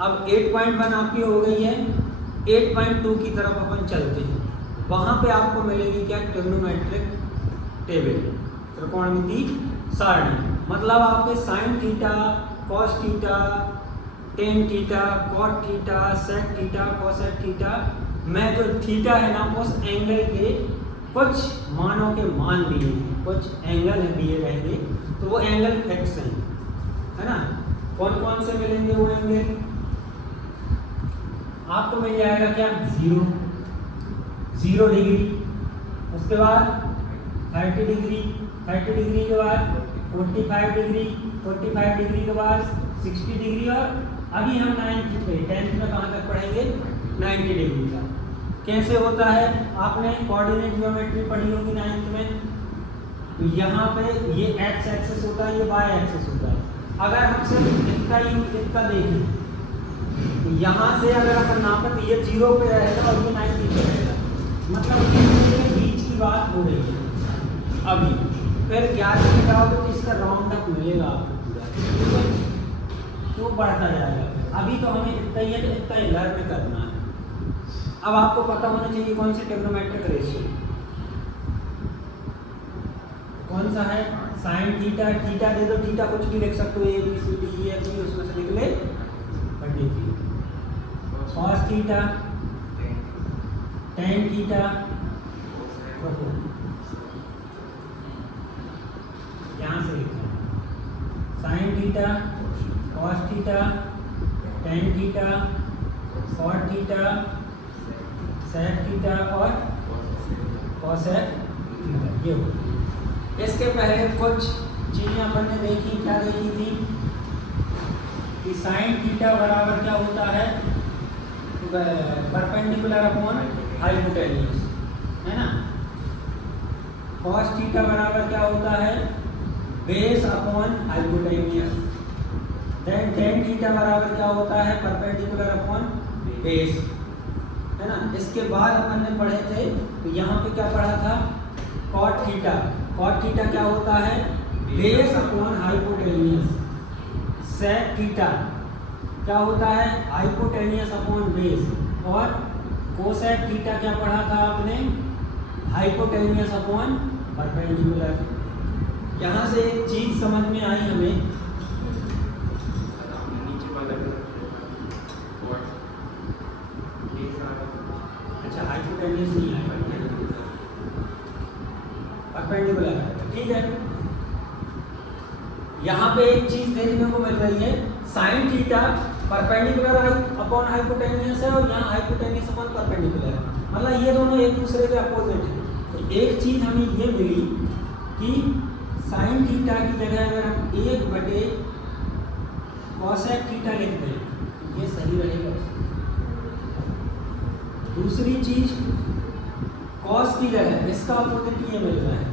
अब 8.1 आपकी हो गई है, 8.2 की तरफ अपन चलते हैं। वहाँ पे आपको मिलेगी क्या, ट्रिग्नोमेट्रिक टेबल, त्रिकोणमिति सारणी। मतलब आपके sine theta, cos theta, tan theta, cot theta, sec theta, cosec theta में जो थीटा है ना, उस एंगल के कुछ मानों के मान दिए हैं, कुछ एंगल दिए रहेंगे, तो वो एंगल फिक्स हैं, है ना। कौन कौन से मिलेंगे वो एंगल, आपको मिल जाएगा क्या, 0 डिग्री, उसके बाद 30 डिग्री, 30 डिग्री के बाद 45 डिग्री, 45 डिग्री के बाद 60 डिग्री, और अभी हम 10th में कहाँ तक पढ़ेंगे, 90 डिग्री का। कैसे होता है, आपने कोऑर्डिनेट ज्योमेट्री पढ़ी होगी 9th में, तो यहाँ पे ये एक्स एक्सिस होता है, ये वाई एक्सिस होता है। अगर हम सिर्फ इतना देखें, तो यहाँ से अगर अपन नापें तो ये 0 पे रहेगा और ये 90 पे रहेगा, मतलब ये बीच की बात हो रही है। अभी फिर 11 में जाओगे तो इसका राउंड अप मिलेगा आपको पूरा, तो बढ़ता जाएगा। अभी तो हमें इतना ही है, तो इतना ही लर्न करना है। अब आपको पता होना चाहिए कौन सी ट्रिग्नोमेट्रिक रेशियो, कौन सा है, साइन थीटा, थीटा दे दो, थीटा कुछ भी लिख सकते हो, A B C D E F G, उसमें से निकले 23, कॉस थीटा, टेन थीटा, यहाँ से लिखना है, sine theta, cos theta, tan theta, cot theta, sec theta और कोसेक थीटा, ये हो। इसके पहले कुछ चीज़ें अपन ने देखी, क्या देखी थी कि साइन थीटा बराबर क्या होता है, परपेंडिकुलर अपॉन हाइपोटेन्यूज, है ना। कॉस थीटा बराबर क्या होता है, base upon hypotenuse. Then tan theta बराबर क्या होता है, परपेंडिकुलर अपॉन बेस, है ना। इसके बाद अपन ने पढ़े थे, तो यहाँ पे क्या पढ़ा था, कॉट थीटा, कॉट थीटा क्या होता है, base upon hypotenuse. Sec theta क्या होता है, हाइपोटेन्यूज अपॉन बेस। और कोसेक थीटा क्या पढ़ा था आपने, हाइपोटेन्यूज अपॉन परपेंडिकुलर। यहाँ से एक चीज समझ में आई हमें, अच्छा हाइपोटेन्यूज नहीं आएगा, परपेंडिकुलर है, ठीक है। यहाँ पे एक चीज देखने को मिल रही है, sine theta perpendicular upon hypotenuse है, और यहाँ हाइपोटेन्यूज अपॉन परपेंडिकुलर है, मतलब ये दोनों एक दूसरे के अपोजिट है। तो एक चीज हमें ये मिली कि साइन थीटा की जगह अगर हम 1/cosec थीटा लिखते हैं, ये सही रहेगा। दूसरी चीज, कॉस की जगह इसका अपोजिट ये मिल रहा है,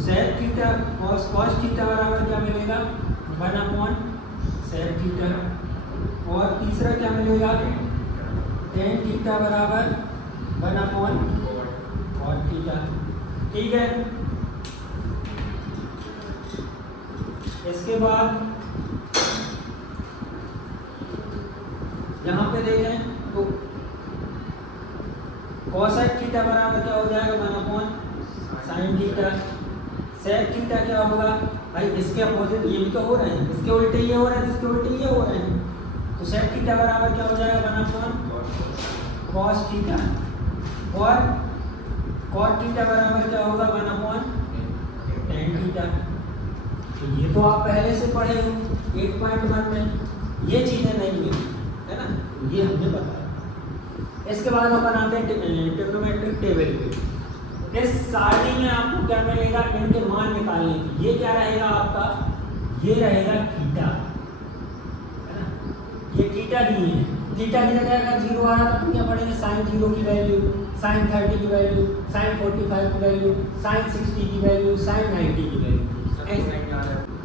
सेक थीटा, कॉस थीटा बराबर क्या मिलेगा, 1/sec थीटा। और तीसरा क्या मिलेगा, टेन थीटा बराबर 1/cot थीटा, ठीक है। इसके बाद यहाँ पे देखें तो कोसेक थीटा बराबर क्या हो जाएगा, 1/sin थीटा। सेक थीटा क्या होगा भाई, इसके अपोजिट ये भी तो हो रहे हैं, इसके उल्टे ये हो रहे हैं, इसके उल्टे ये हो रहे हैं, तो सेक थीटा बराबर क्या हो जाएगा, 1/cos थीटा। और कॉट थीटा बराबर क्या होगा, 1/tan थीटा। तो ये तो आप पहले से पढ़े हो 8.1 में, ये चीजें नहीं मिली है ना, ये हमने बताया। इसके बाद अपन आते हैं ट्रिग्नोमेट्रिक टेबल पे। इस सारणी में आपको क्या मिलेगा, इनके मान निकालने की। ये क्या रहेगा आपका, ये रहेगा थीटा, है ना। ये थीटा दिए हैं, थीटा की जगह अगर 0 आ रहा तो क्या पढ़ेंगे, sin 0 की वैल्यू, sin 30 की वैल्यू, sin 45 की वैल्यू, sin 60 की वैल्यू, sin 90 की वैल्यू।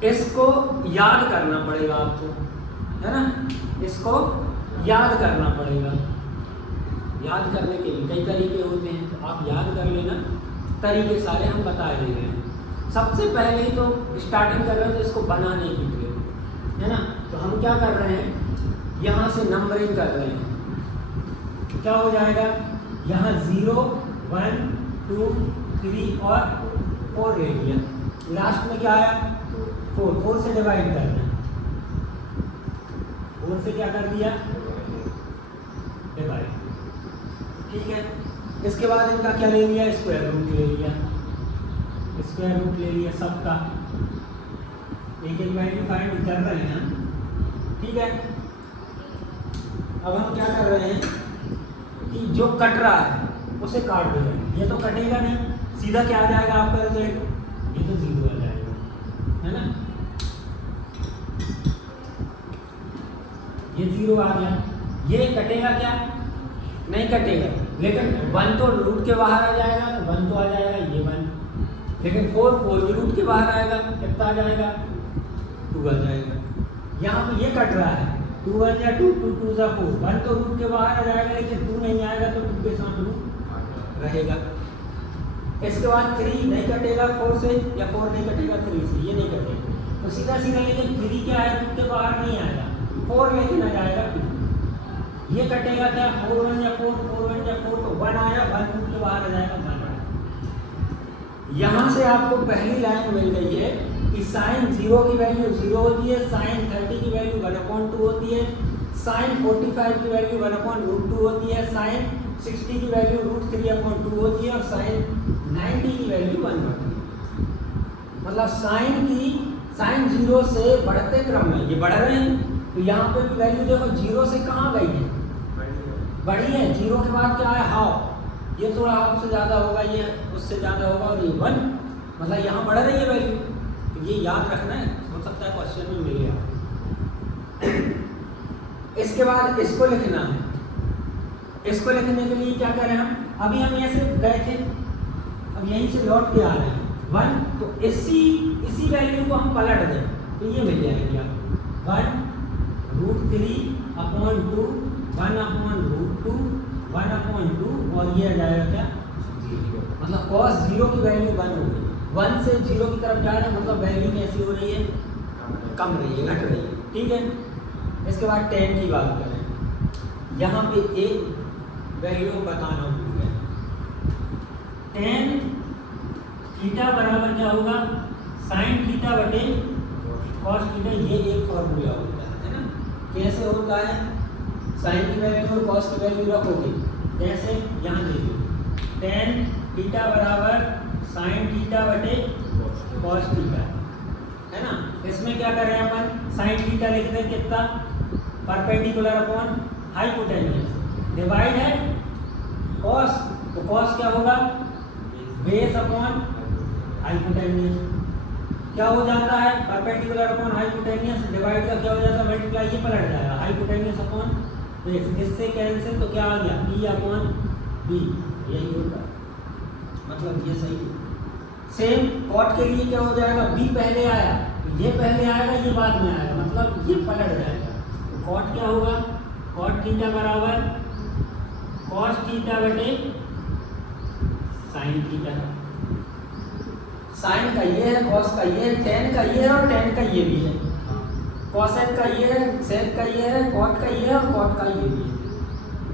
इसको याद करना पड़ेगा आपको, है ना, इसको याद करना पड़ेगा। याद करने के लिए कई तरीके होते हैं, तो आप याद कर लेना, तरीके सारे हम बता दे रहे हैं। सबसे पहले तो स्टार्टिंग कर रहे हैं तो इसको बनाने की है ना। तो हम क्या कर रहे हैं, यहाँ से नंबरिंग कर रहे हैं, क्या हो जाएगा, यहाँ 0 1 2 3 और 4 ले लिया, लास्ट में क्या आया 4 से डिवाइड करना, 4 से क्या कर दिया डिवाइड। ठीक है, इसके बाद इनका क्या ले लिया, स्क्वायर रूट ले लिया, स्क्वायर रूट ले लिया सबका, एक एक वैल्यू फाइंड कर रहे हैं। ठीक है, अब हम क्या कर रहे हैं कि जो कट रहा है उसे काट दे रहे हैं, ये तो कटेगा नहीं, सीधा क्या आ जाएगा आपका रिजल्ट, ये तो 0 आ जाएगा, है ना, ये 0 आ गया, ये कटेगा क्या, नहीं कटेगा, लेकिन 1 तो रूट के बाहर आ जाएगा, तो 1 तो आ जाएगा, ये 1, लेकिन 4 भी रूट के बाहर आएगा, कितना आ जाएगा 2 आ जाएगा। यहाँ पे ये कट रहा है, 2 1 या 2 2 2 जा 4, 1 तो रूट के बाहर आ जाएगा, लेकिन 2 नहीं आएगा तो 2 के साथ रूट रहेगा। इसके बाद 3 नहीं कटेगा 4 से, या 4 नहीं कटेगा 3 से, ये नहीं कटेगा, तो सीधा सीधा, लेकिन 3 क्या है रूट के बाहर नहीं आएगा, 4 लेकिन आ जाएगा 2, ये कटेगा क्या 4 1 या 4 4 1 या 4, तो 1 आया, 1 रूट के बाहर आ जाएगा 1 आया। यहाँ से आपको पहली लाइन मिल गई है कि साइन 0 की वैल्यू 0 होती है, साइन 30 की वैल्यू 1/2 होती है, साइन 45 की वैल्यू 1/√2 होती है, साइन 60 की वैल्यू √3/2 होती है, और साइन 90 की वैल्यू 1 होती है। मतलब साइन 0 से बढ़ते क्रम में ये बढ़ रहे हैं, तो यहाँ पे भी वैल्यू देखो 0 से कहाँ गई है, बढ़ी है, 0 के बाद क्या है हाफ, ये थोड़ा हाफ से ज़्यादा होगा, ये उससे ज़्यादा होगा, और ये 1, मतलब यहाँ बढ़ रही है वैल्यू, तो ये याद रखना है, हो सकता है क्वेश्चन में मिलेगा। इसके बाद इसको लिखना है, इसको लिखने के लिए क्या करें हम, अभी हम ऐसे गए थे, अब यहीं से लौट के आ रहे हैं 1, तो इसी वैल्यू को हम पलट दें तो ये मिल जाएगी आपको 1√3/2 1/√2 1/2, और ये आ जाएगा क्या 0, मतलब cos 0 की वैल्यू 1 हो गई, 1 से 0 की तरफ जा रहे हैं, मतलब वैल्यू कैसी हो रही है, कम रही है, घट रही है। ठीक है, इसके बाद tan की बात करें, यहाँ पे एक वैल्यू बताना भूल गए, tan थीटा बराबर क्या होगा, sin थीटा बटे cos थीटा, ये एक फॉर्मूला होता है ना, कैसे होता है, साइन की वैल्यू और cos की वैल्यू रखोगे, जैसे यहाँ देखिए tan थीटा बराबर sin थीटा बटे cos थीटा, है ना, इसमें क्या कर रहे हैं अपन, sin थीटा लिखते हैं कितना, परपेंडिकुलर अपॉन हाइपोटेन्यूस, डिवाइड है cos, तो cos क्या होगा, बेस अपॉन हाइपोटेन्यूस, क्या हो जाता है, परपेंडिकुलर अपॉन हाइपोटेन्यूस, डिवाइड का क्या हो जाता है मल्टीप्लाई, ये पलट जाएगा, हाइपोटेन्यूस अपॉन बेस, इससे कैंसिल, तो क्या आ गया p अपॉन b, यही होता है, मतलब ये सही है। सेम कॉट के लिए क्या हो जाएगा, b पहले आया, ये पहले आएगा, ये बाद में आएगा, मतलब ये पलट जाएगा, तो कॉट क्या होगा, कॉट थीटा बराबर cos थीटा बटे sin थीटा, साइन का ये है, cos का ये है, tan का ये है, और tan का ये भी है, cosec का ये है, sec का ये है, cot का ये है, और cot का ये भी है।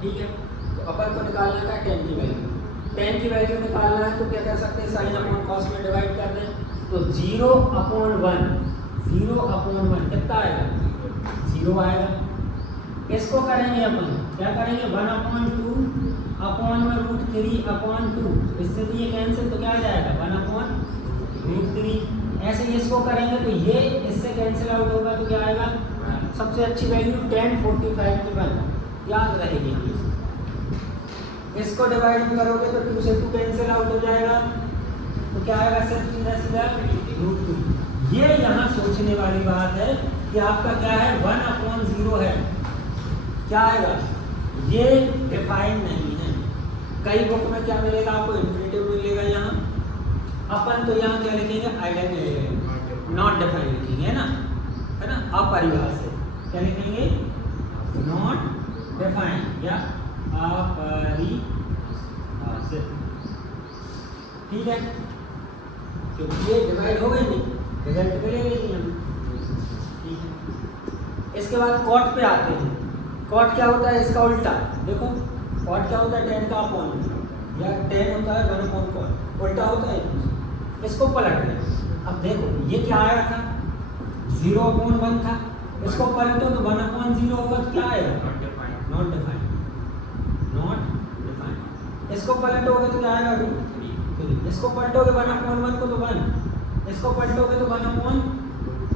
ठीक है, तो अपन को निकालना है tan की वैल्यू, tan की वैल्यू निकालना है तो क्या कर सकते हैं, sin अपॉन cos में डिवाइड कर दें, तो 0/1 कितना आएगा, 0 आएगा। इसको करेंगे अपन, क्या करेंगे, 1/2/√3/2, इससे भी ये कैंसिल, तो क्या आ जाएगा 1/√3, ऐसे ही इसको करेंगे तो ये इससे कैंसिल आउट होगा, तो क्या आएगा, सबसे अच्छी वैल्यू tan 45 की 1 याद रहेगी हमें, इसको डिवाइड करोगे तो 2 से 2 कैंसिल आउट हो जाएगा, तो क्या आएगा, सिर्फ सीधा √2। ये यहाँ सोचने वाली बात है कि आपका क्या है, 1/0 है, क्या आएगा, ये डिफाइन नहीं है, कई बुक में क्या मिलेगा आपको, इन्फिनिटिव मिलेगा, यहाँ अपन तो यहाँ क्या लिखेंगे, आइडन लिखेंगे, नॉट डिफाइन लिखेंगे, है ना, अपरिभाषित, क्या लिखेंगे, नॉट डिफाइन या अपरिभाषित। ठीक है, क्योंकि ये डिवाइड हो गई नहीं, रिजल्ट मिलेगा ही नहीं हमें। ठीक है, इसके बाद कॉट पे आते हैं, कॉट क्या होता है इसका उल्टा, देखो कॉट क्या होता है tan का अपॉन या tan होता है 1 अपॉन कॉट, उल्टा होता है। इसको पलट दें, अब देखो ये क्या आया था 0 अपॉन 1 था, इसको पलटो तो 1 अपॉन 0 होगा तो क्या आएगा नॉट डिफाइंड। इसको पलटोगे तो क्या आएगा रूट 3, इसको पलटोगे 1 अपॉन 1 को तो 1, इसको पलटोगे तो 1 अपॉन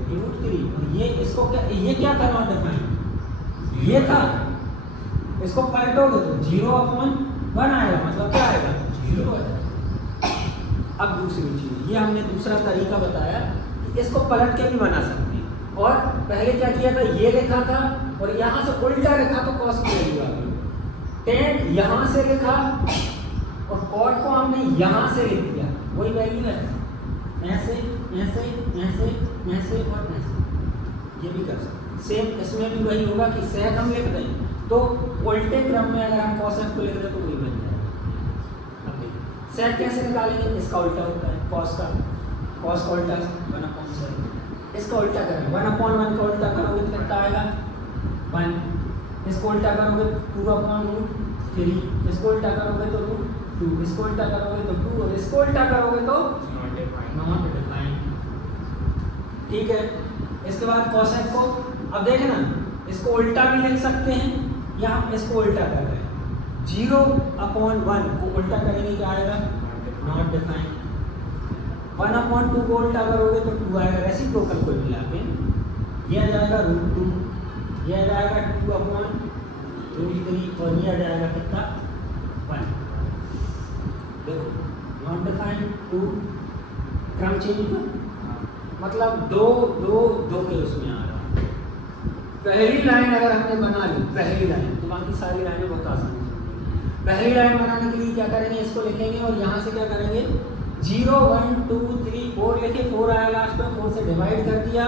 रूट 3, ये इसको क्या था नॉट डिफाइंड, ये था, इसको पलटोगे तो 0 अपॉन 1 आएगा, मतलब क्या आएगा 0 आएगा। अब दूसरी चीज, ये हमने दूसरा तरीका बताया कि इसको पलट के भी बना सकते हैं, और पहले क्या किया था ये लिखा था और यहाँ से उल्टा लिखा तो कॉस की वैल्यू आ गई, tan यहाँ से लिखा और कॉट को हमने यहाँ से लिख दिया, वही वैल्यू है, ऐसे ऐसे ऐसे ऐसे और ऐसे, ये भी कर सकते। सेम इसमें भी वही होगा कि सेक हम लिख रहे हैं तो उल्टे क्रम में अगर हम कॉसेक को लिख रहे हैं तो वही बन जाएगा। अब देखिए सेक कैसे निकालेंगे, इसका उल्टा होता है कॉस का उल्टा 1 अपॉन सेक, इसका उल्टा करेंगे 1 अपॉन 1 का उल्टा करोगे तो कितना आएगा 1, इसको उल्टा करोगे 2 अपॉन रूट 3, इसको उल्टा करोगे तो रूट 2, इसको उल्टा करोगे तो 2 और इसको उल्टा करोगे तो नॉट डिफाइंड। ठीक है, इसके बाद कोसेक को अब देखना, इसको उल्टा भी लिख सकते हैं या हम इसको उल्टा कर रहे हैं, 0 अपॉन 1 को उल्टा करेंगे क्या आएगा नॉट डिफाइंड, 1 अपॉन 2 को उल्टा करोगे तो 2 आएगा, रेसिप्रोकल को मिला के ये आ जाएगा रूट 2, ये आ जाएगा 2 अपॉन रूट 3 और ये आ जाएगा कितना 1। देखो नॉट डिफाइंड 2 क्रम चेंज हुआ, मतलब 2 2 2 के उसमें आ रहा है। पहली लाइन अगर हमने बना ली, पहली लाइन तो बाकी सारी लाइनें बहुत आसान है। पहली लाइन बनाने के लिए क्या करेंगे, इसको लिखेंगे और यहाँ से क्या करेंगे 0 1 2 3 4 लिखे, 4 आया लास्ट में, 4 से डिवाइड कर दिया,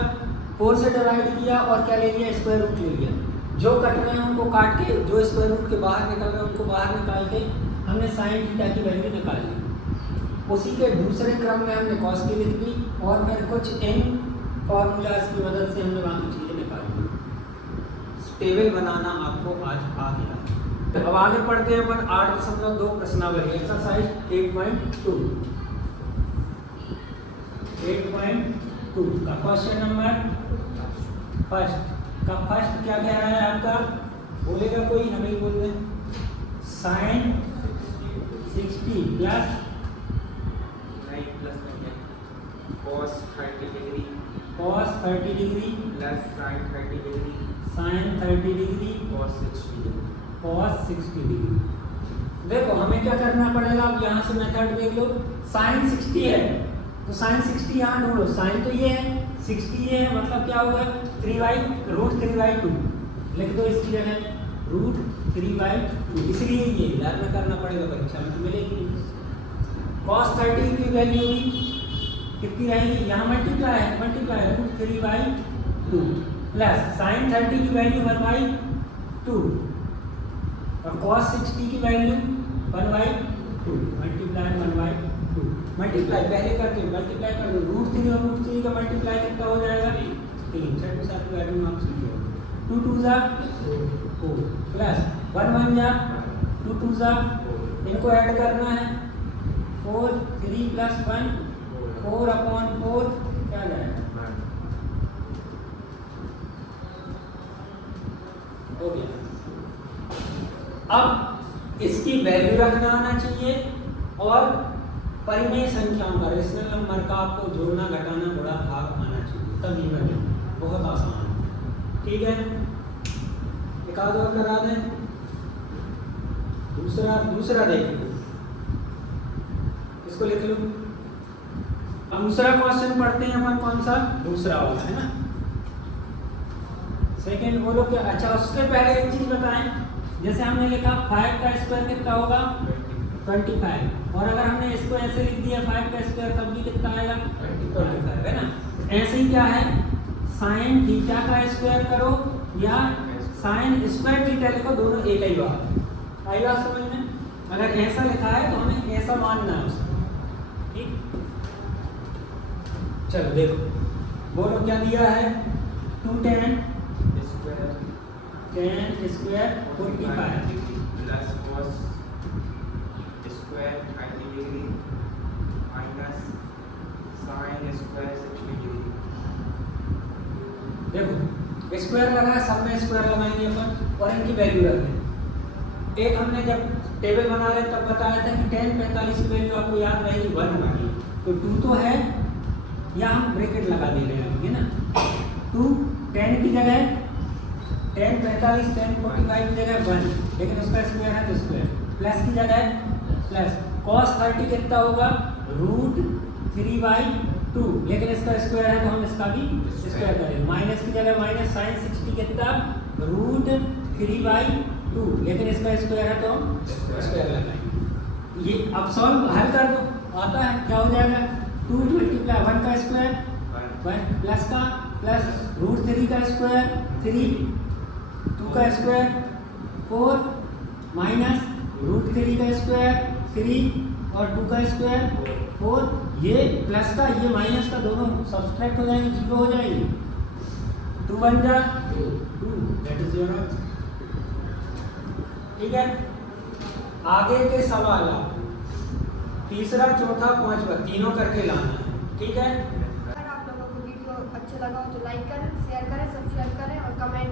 4 से डिवाइड किया और क्या ले लिया स्क्वायर रूट ले लिया, जो कट रहे हैं उनको काट के, जो स्क्वायर रूट के बाहर निकल रहे हैं उनको बाहर निकाल के हमने साइन थीटा की वैल्यू निकाल ली। उसी के दूसरे क्रम में हमने कॉस की लिख दी और फिर कुछ इन फॉर्मूलाज की मदद से हमने बाकी चीज़ें निकाल दी। टेबल बनाना आपको आज आ गया। अब आगे पढ़ते हैं अपन 8.2 प्रश्नावली एक्सरसाइज 8.2 का क्वेश्चन नंबर फर्स्ट का फर्स्ट क्या कह रहा है आपका, बोलेगा कोई, हमें ही बोल दें, sine 60 plus cos 30 degree plus sin 30 degree sine 30 degree cos 60 degree. देखो हमें क्या करना पड़ेगा, अब यहाँ से मेथड देख लो, साइन 60 है तो साइन 60 यहाँ ढूंढो, साइन तो ये है 60 ये है, मतलब क्या होगा 3/√3/2 लिख दो इसकी जगह √3/2, इसलिए ये याद में करना पड़ेगा, परीक्षा में तो मिलेगी। cos 30 की वैल्यू कितनी रहेगी, यहाँ मल्टीप्लाई √3/2 प्लस साइन 30 की वैल्यू 1/2 और cos 60 की वैल्यू 1/2 मल्टीप्लाई 1/2 मल्टीप्लाई पहले करके मल्टीप्लाई कर दो, √3 और √3 का मल्टीप्लाई कितना हो जाएगा 3, 6 के साथ वैल्यू आप सीखे 2 2 जा 4 प्लस 1 1 जा 2 2 जा, इनको ऐड करना है 4 3 प्लस 1 4 अपॉन 4 क्या जाएगा हो गया। अब इसकी वैल्यू रखना आना चाहिए और परिमेय संख्याओं का रेशनल नंबर का आपको जोड़ना घटाना गुणा भाग आना चाहिए, तब ये बने, बहुत आसान है। ठीक है, एक आध और करा दें, दूसरा देखिए, इसको लिख लो। अब दूसरा क्वेश्चन पढ़ते हैं अपन, कौन सा दूसरा वाला है ना, सेकंड बोलो क्या, अच्छा उससे पहले एक चीज बताएं, जैसे हमने लिखा 5 का स्क्वायर कितना होगा 25, और अगर हमने इसको ऐसे लिख दिया 5 का स्क्वायर तब भी कितना आएगा 25 है ना। ऐसे ही क्या है, साइन थीटा का स्क्वायर करो या साइन स्क्वायर थीटा लिखो, दोनों एक ही बात है, आई बात समझ में। अगर ऐसा लिखा है तो हमें ऐसा मानना है उसको, ठीक। चलो देखो, बोलो क्या दिया है 2 tan tan square 45 plus cos square 30 degree minus sin square 60 degree. देखो स्क्वायर लगा, सब में स्क्वायर लगाएंगे अपन और इनकी वैल्यू रख दें। एक हमने जब टेबल बना रहे तब बताया था कि tan 45 की वैल्यू आपको याद रहेगी 1 होगी, तो 2 तो है, या हम ब्रैकेट लगा दे रहे हैं, ठीक है ना। 2 tan की जगह tan 45 tan 45 की जगह 1, लेकिन उसका स्क्वायर है तो स्क्वायर, प्लस की जगह प्लस cos 30 कितना होगा √3/2, लेकिन इसका स्क्वायर है तो हम इसका भी स्क्वायर करेंगे। माइनस की जगह माइनस sin 60 कितना √3/2, लेकिन इसका स्क्वायर है तो हम स्क्वायर लगाएंगे। ये अब सॉल्व हल कर दो, आता है क्या हो जाएगा 2 × 1 का स्क्वायर 1 प्लस का प्लस √3 का स्क्वायर 3, 2 का स्क्वायर 4 माइनस √3 का स्क्वायर 3 और 2 का स्क्वायर 4, ये प्लस का ये माइनस का दोनों सब्सट्रैक्ट हो जाएंगे, 0 हो जाएंगे। 2 1 जा 2, दैट इज योर आंसर। ठीक है, आगे के सवाल आप तीसरा चौथा पांचवा तीनों करके लाना है, ठीक है। अगर आप लोगों को वीडियो अच्छा लगा हो तो लाइक करें, शेयर करें, सब्सक्राइब करें और कमेंट